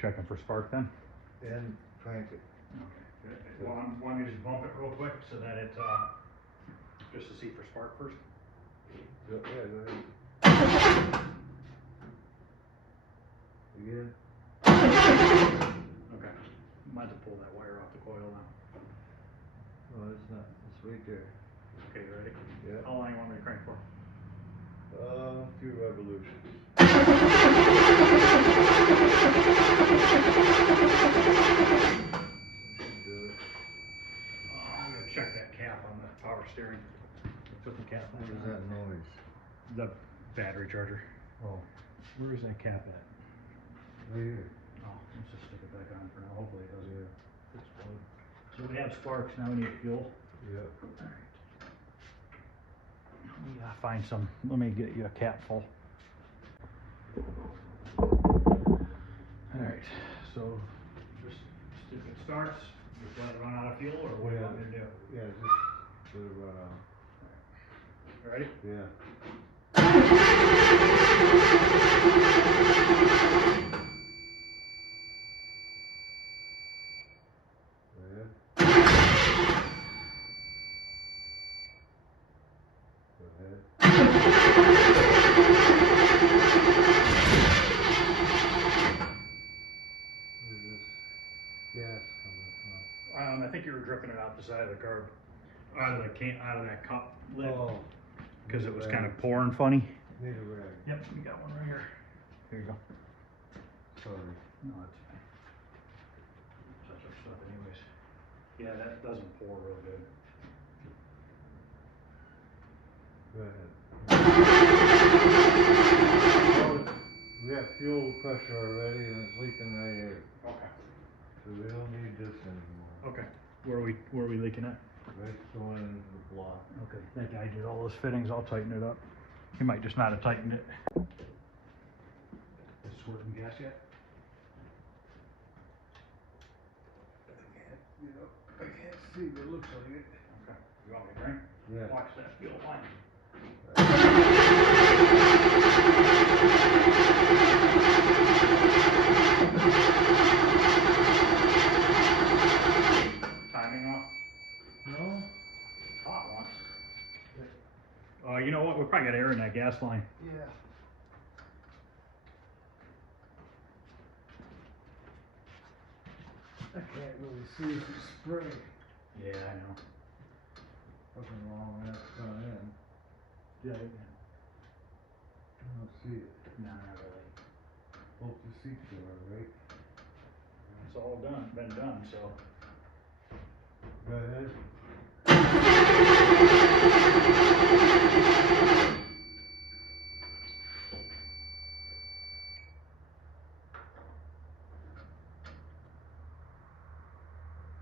checking for spark then? And crank it. Okay. Want me to just bump it real quick so that it, just to see for spark first? Yeah, go ahead. Again? Okay. Might have to pull that wire off the coil now. No, it's not. It's right there. Okay, you ready? Yeah. How long you want me to crank for? A few revolutions. I'm gonna check that cap on the power steering. Put the cap on. What is that noise? The battery charger. Oh, Where is that cap at? right here. Oh, let's just stick it back on for now. Hopefully it doesn't Yeah. explode. So we have sparks, now we need fuel. Yeah. Alright. Let me find some, let me get you a cap full. Alright, so just if it starts, just let it run out of fuel, or what do you want me to do? Yeah, just let it run out. You ready? Yeah. Go ahead. Go ahead. Where's this gas coming from? I think you were dripping it out the side of the carb, out of the out of that cup lid, Oh. because it was kind of pouring funny. Need a rag. Yep, we got one right here. Here you go. Sorry. No, that's fine. Such our stuff anyways. Yeah, that doesn't pour real good. Go ahead. We got fuel pressure already and it's leaking right here. Okay. So we don't need this anymore. Okay. Where are we leaking at? Right going into the block. Okay. That guy did all those fittings. I'll tighten it up. He might just not have tightened it. Is squirting gas yet? I can't see, but it looks like it. Okay. You want me to drink? Yeah. Watch that fuel line. Timing off? No? Hot once. You know what? We probably got air in that gas line. Yeah. I can't really see if it's spray. Yeah, I know. Nothing wrong with that front end. Yeah. I don't see it. No, not really. Hope the seats are alright. It's all done, been done, so. Go ahead.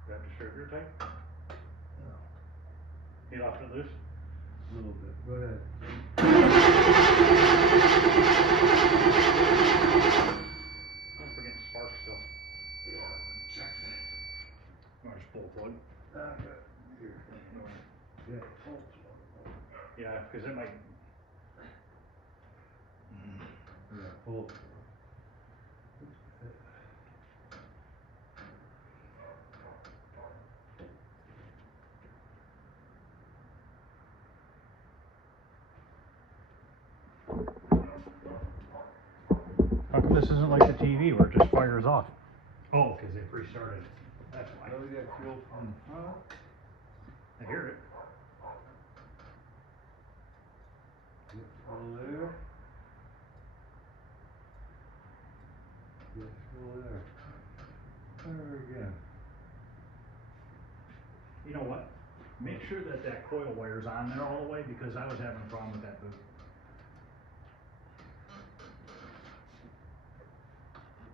That distributor tight? No. You left it loose? A little bit. Go ahead. Don't forget the spark still. Yeah, check that. Want to just pull the plug? Here. Yeah. Yeah, because it might. Yeah, pull. How come this isn't like the TV where it just fires off? Oh, because they pre-started. That's why. Now we got fuel from the front. I hear it. Get fuel there. Get fuel there. Fire again. You know what? Make sure that that coil wire's on there all the way, because I was having a problem with that boot.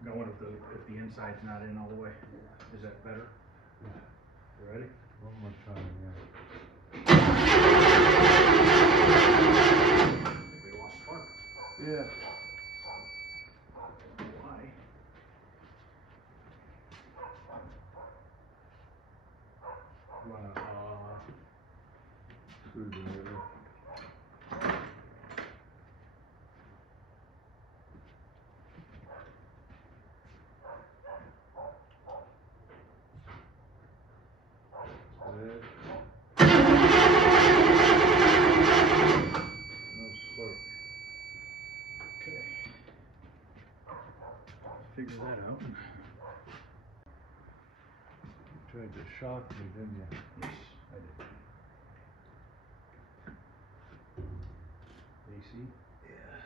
Going if the inside's not in all the way. Is that better? Yeah. You ready? One more time, yeah. I think we lost spark. Yeah. Why? You wanna, Screwdriver. figure that out. You tried to shock me, didn't you? Yes, I did. AC? Yeah.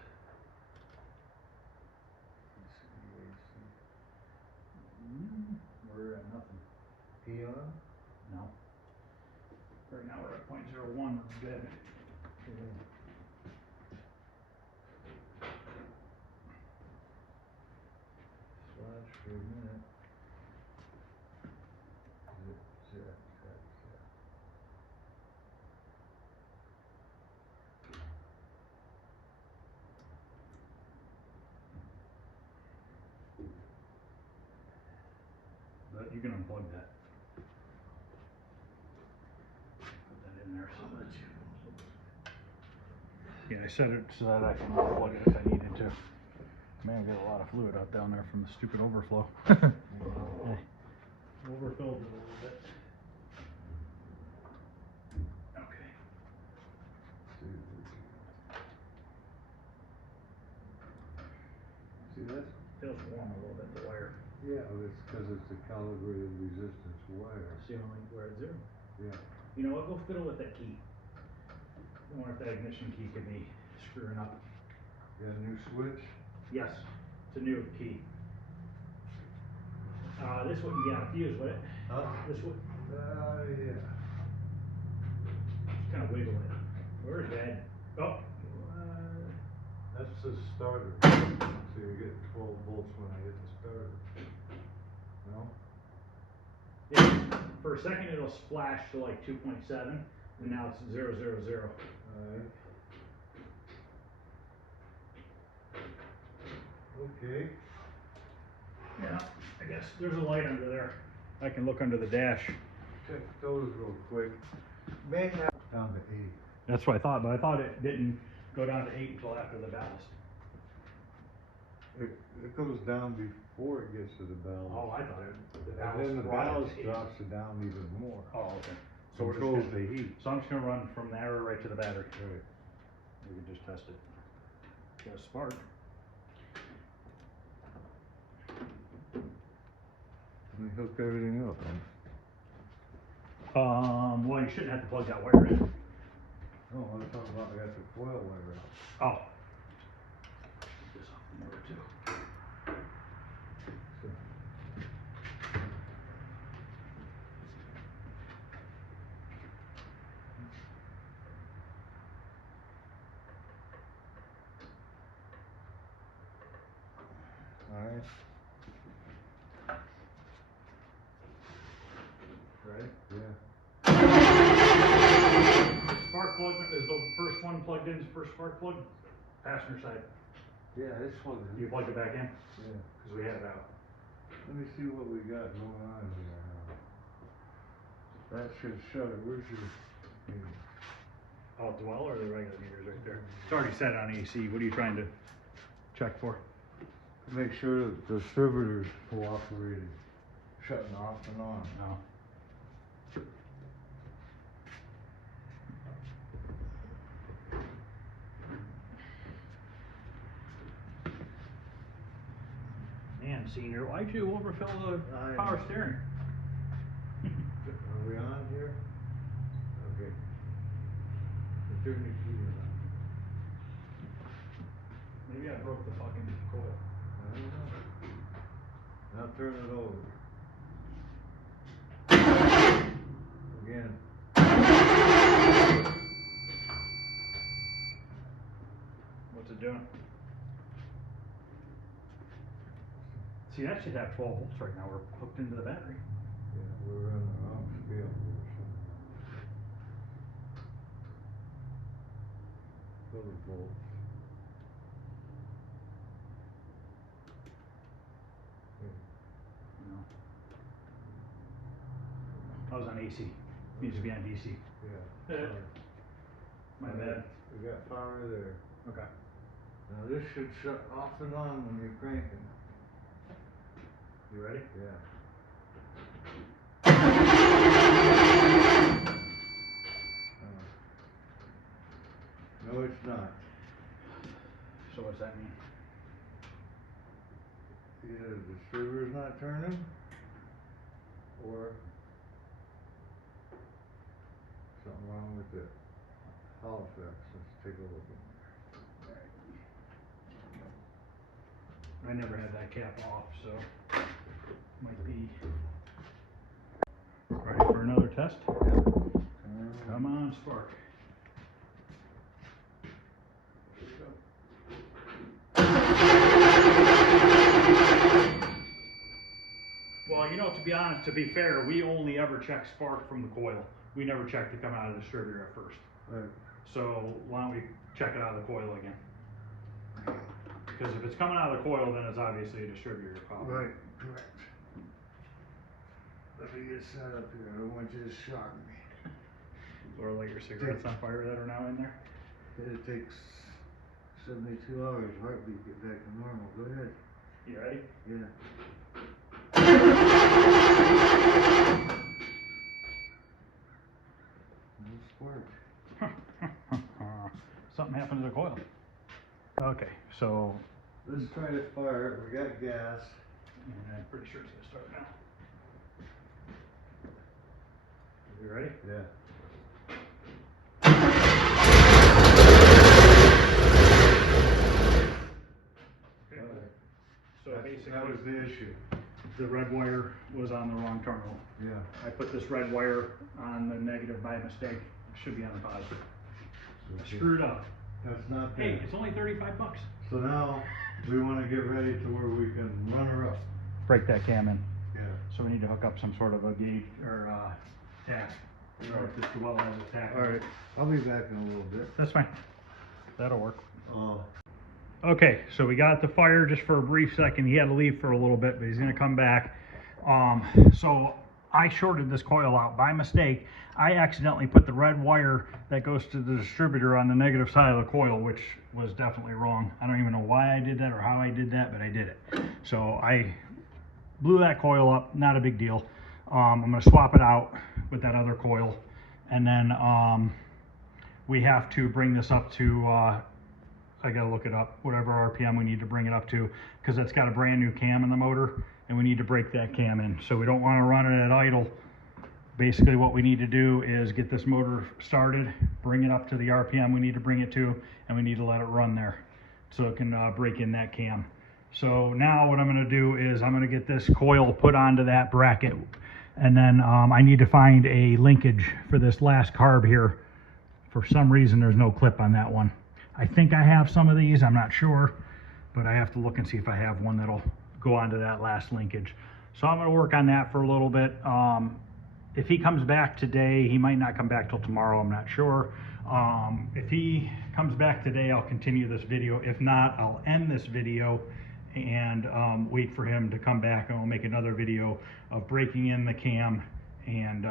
We're at nothing. P on? No. Right now we're at 0.01, we're good. Flash for a minute. Zip, zip, zip, zip. But you can unplug that. Put that in there so that you. Yeah, I set it so that I can unplug it if I needed to. Man, I got a lot of fluid out down there from the stupid overflow. Hey. Overfilled it a little bit. Okay. See, that's, Feels warm a little bit, the wire. yeah, it's because it's a calibrated resistance wire. See only where it's zero. Yeah. You know what, go fiddle with that key. I wonder if that ignition key could be screwing up. Got a new switch? Yes, it's a new key. This wouldn't be on a fuse, would it? Huh? This would, Yeah. just kind of wiggle it. Where's that? Oh. That's the starter. So you get 12 volts when I hit the starter. No? Yeah, for a second it'll splash to like 2.7, and now it's 0, 0, 0. Alright. Okay. Yeah, I guess there's a light under there. I can look under the dash. Check those real quick. May have down to 8. That's what I thought, but I thought it didn't go down to 8 until after the ballast. It goes down before it gets to the ballast. Oh, I thought the And ballast then the brought it ballast to 8. drops it down even more. Oh, okay. So we're just Controls gonna, the heat. so I'm just gonna run from the arrow right to the battery. Right. We can just test it. Got a spark. Let me hook everything up, then. Well, you shouldn't have to plug that wire in. No, I'm talking about I got the coil wire out. Oh. This off the motor too. So, alright. Ready? Yeah. Spark plug is the first one plugged in, first spark plug? Passenger side. Yeah, this one. You plugged it back in? Yeah. Because we had it out. Let me see what we got going on here now. That should shut it. Where's your meter? Oh, dwell or the regular meters right there? It's already set on AC. What are you trying to check for? Make sure that the distributor's cooperating, shutting off and on. No. Man, senior, why'd you overfill the power steering? Are we on here? Okay. Turn the heater on. Maybe I broke the fucking coil. I don't know. Now turn it over. Again. What's it doing? See, that should have 12 volts right now. We're hooked into the battery. Yeah, we're on the wrong scale here, so. 12 volts. No. I was on AC. Needs to be on DC. Yeah. Yeah. My bad. We got power there. Okay. Now this should shut off and on when you're cranking. You ready? Yeah. No, it's not. So what's that mean? Yeah, the distributor's not turning, or something wrong with the Halifax. Let's take a look at I never had that cap off, so might be ready for another test. it. Come on, spark. Well, you know, to be honest, to be fair, we only ever check spark from the coil. We never check to come out of the distributor at first. Right. So why don't we check it out of the coil again? Because if it's coming out of the coil, then it's obviously a distributor problem. Right, correct. Let me get set up here. I don't want you to shock me. Or light your cigarettes on fire that are now in there. It takes 72 hours heartbeat to get back to normal. Go ahead. You ready? Yeah. No spark. Something happened to the coil. Okay, so Let's try to fire it. We got gas. and I'm pretty sure it's gonna start now. You ready? Yeah. Okay. So basically, That was the issue. the red wire was on the wrong terminal. Yeah. I put this red wire on the negative by mistake. It should be on the positive. I screwed up. That's not Hey, bad. it's only 35 bucks. So now we want to get ready to where we can run her up. Break that cam in. Yeah. So we need to hook up some sort of a gauge or tack. Or if this well has a tack. All right. I'll be back in a little bit. That's fine. That'll work. Uh, Okay, so we got the fire just for a brief second. He had to leave for a little bit, but he's gonna come back. So I shorted this coil out by mistake. I accidentally put the red wire that goes to the distributor on the negative side of the coil, which was definitely wrong. I don't even know why I did that or how I did that, but I did it. So I blew that coil up, not a big deal. I'm gonna swap it out with that other coil. And then we have to bring this up to, I gotta look it up, whatever RPM we need to bring it up to, because it's got a brand new cam in the motor and we need to break that cam in. So we don't wanna run it at idle. Basically what we need to do is get this motor started, bring it up to the RPM we need to bring it to, and we need to let it run there so it can break in that cam. So now what I'm gonna do is I'm gonna get this coil put onto that bracket, and then I need to find a linkage for this last carb here. For some reason there's no clip on that one. I think I have some of these, I'm not sure, but I have to look and see if I have one that'll go onto that last linkage. So I'm gonna work on that for a little bit. If he comes back today, he might not come back till tomorrow, I'm not sure. If he comes back today, I'll continue this video. If not, I'll end this video and wait for him to come back, and we'll make another video of breaking in the cam and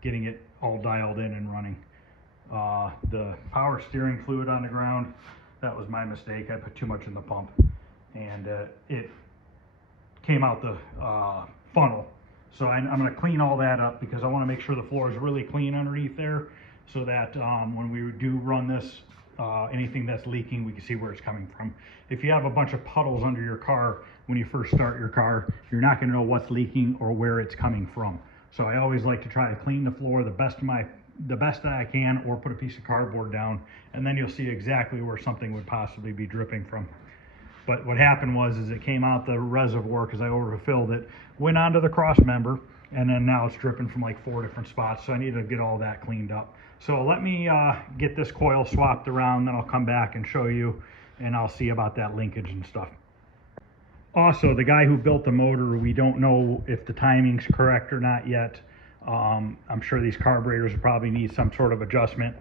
getting it all dialed in and running. The power steering fluid on the ground, that was my mistake. I put too much in the pump and it came out the funnel. So I'm going to clean all that up because I want to make sure the floor is really clean underneath there so that when we do run this, anything that's leaking, we can see where it's coming from. If you have a bunch of puddles under your car when you first start your car, you're not going to know what's leaking or where it's coming from. So I always like to try to clean the floor the best that I can, or put a piece of cardboard down, and then you'll see exactly where something would possibly be dripping from. But what happened was it came out the reservoir because I overfilled it, went onto the cross member, and then now it's dripping from like 4 different spots. So I need to get all that cleaned up. So let me get this coil swapped around, then I'll come back and show you, and I'll see about that linkage and stuff. Also, the guy who built the motor, we don't know if the timing's correct or not yet. I'm sure these carburetors will probably need some sort of adjustment.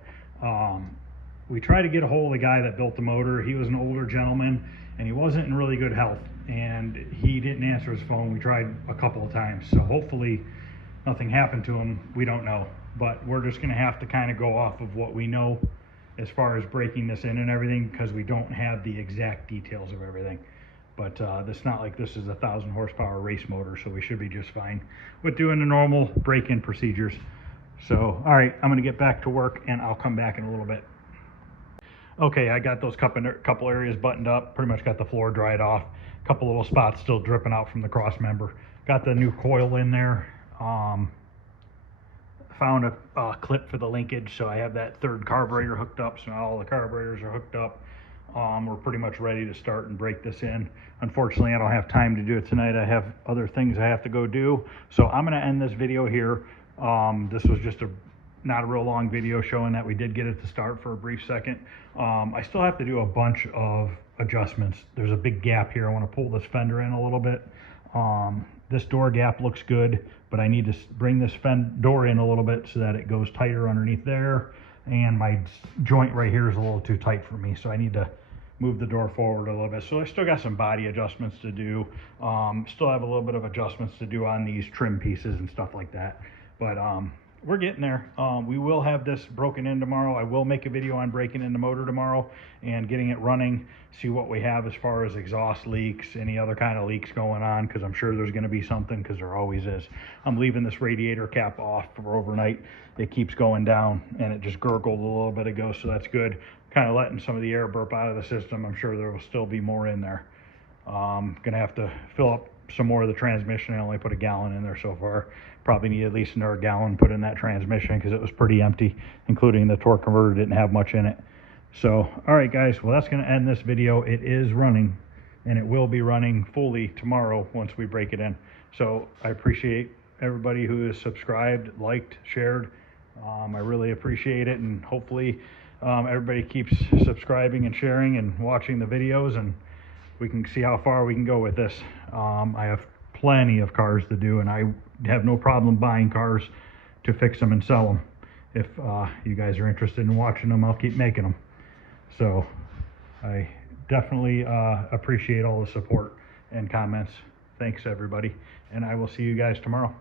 We tried to get a hold of the guy that built the motor. He was an older gentleman and he wasn't in really good health, and he didn't answer his phone. We tried a couple of times, so hopefully nothing happened to him. We don't know, but we're just gonna have to kind of go off of what we know as far as breaking this in and everything, because we don't have the exact details of everything. But it's not like this is a 1,000 horsepower race motor, so we should be just fine with doing the normal break-in procedures. So, all right, I'm gonna get back to work and I'll come back in a little bit. Okay, I got those couple areas buttoned up, pretty much got the floor dried off. A couple little spots still dripping out from the cross member. Got the new coil in there. Found a clip for the linkage, so I have that third carburetor hooked up, so now all the carburetors are hooked up. We're pretty much ready to start and break this in. Unfortunately, I don't have time to do it tonight. I have other things I have to go do, so I'm going to end this video here. This was just not a real long video showing that we did get it to start for a brief second. I still have to do a bunch of adjustments. There's a big gap here. I want to pull this fender in a little bit. This door gap looks good, but I need to bring this door in a little bit so that it goes tighter underneath there. And my joint right here is a little too tight for me, so I need to move the door forward a little bit. So I still got some body adjustments to do. Still have a little bit of adjustments to do on these trim pieces and stuff like that. But we're getting there. We will have this broken in tomorrow. I will make a video on breaking in the motor tomorrow and getting it running, see what we have as far as exhaust leaks, any other kind of leaks going on, because I'm sure there's going to be something, because there always is. I'm leaving this radiator cap off for overnight. It keeps going down, and it just gurgled a little bit ago, so that's good. Kind of letting some of the air burp out of the system. I'm sure there will still be more in there. Gonna have to fill up some more of the transmission. I only put a gallon in there so far. Probably need at least another gallon put in that transmission, because it was pretty empty, including the torque converter didn't have much in it. So, all right guys, well, that's going to end this video. It is running, and it will be running fully tomorrow once we break it in. So I appreciate everybody who has subscribed, liked, shared. I really appreciate it, and hopefully everybody keeps subscribing and sharing and watching the videos, and we can see how far we can go with this. I have plenty of cars to do, and I have no problem buying cars to fix them and sell them. If you guys are interested in watching them, I'll keep making them. So I definitely appreciate all the support and comments. Thanks everybody, and I will see you guys tomorrow.